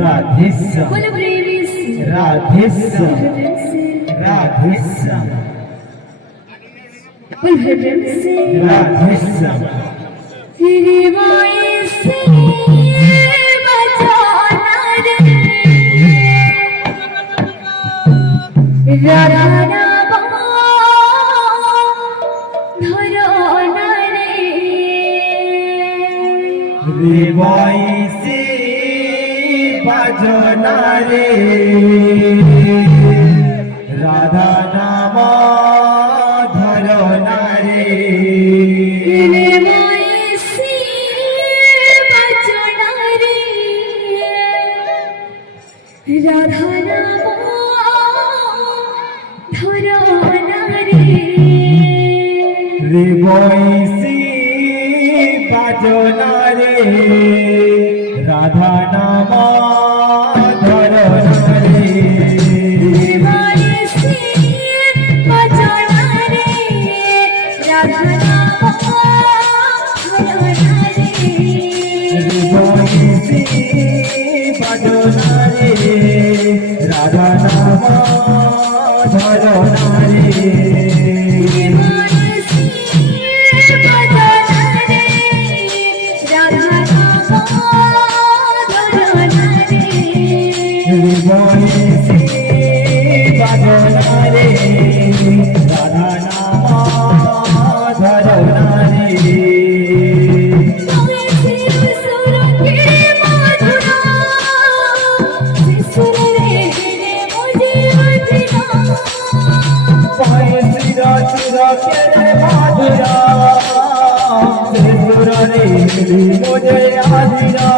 राधेश्याम बोल प्रेमी से राधेश्याम राधेश्याम बोल प्रेम से राधेश्याम तेरी माई से बचाना रे राधा नाम धराना रे वैसी भजना रे राधा नाम धरना रे रे माई से बचाना रे राधा नाम धराना रे वैसी भजना रे राधा नाम धरना रे माई से बचाना रे राधा नाम धराना रे वैसी भजना रे राधा नाम धरना रे मुझे आदिरा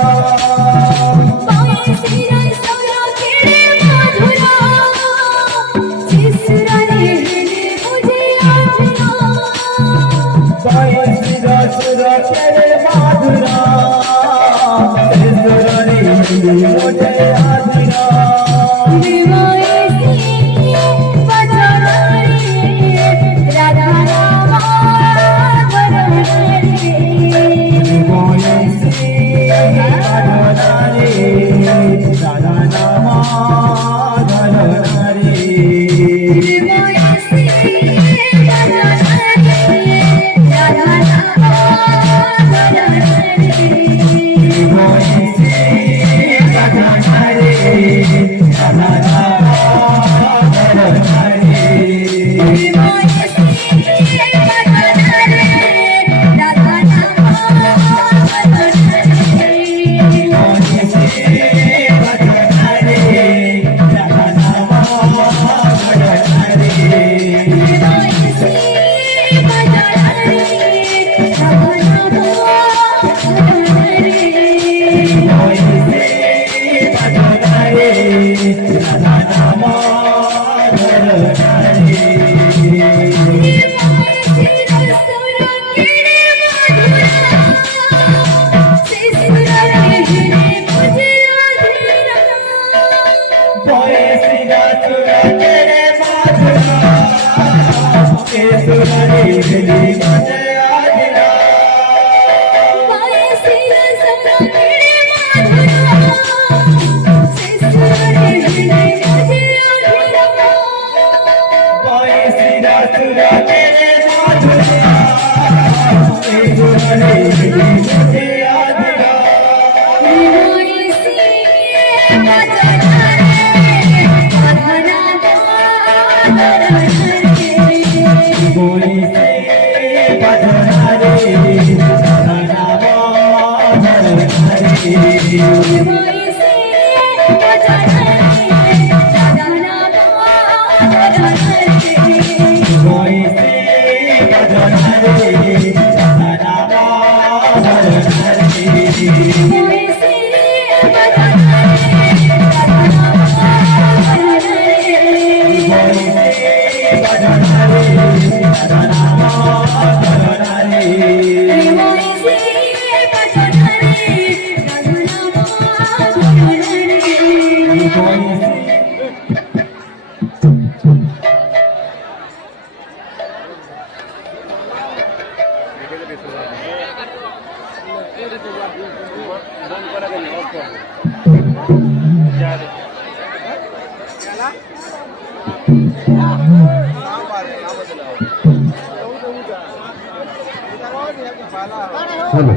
हॅलो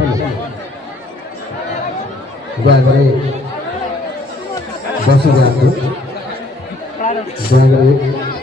जागरे बसू द्या जागरे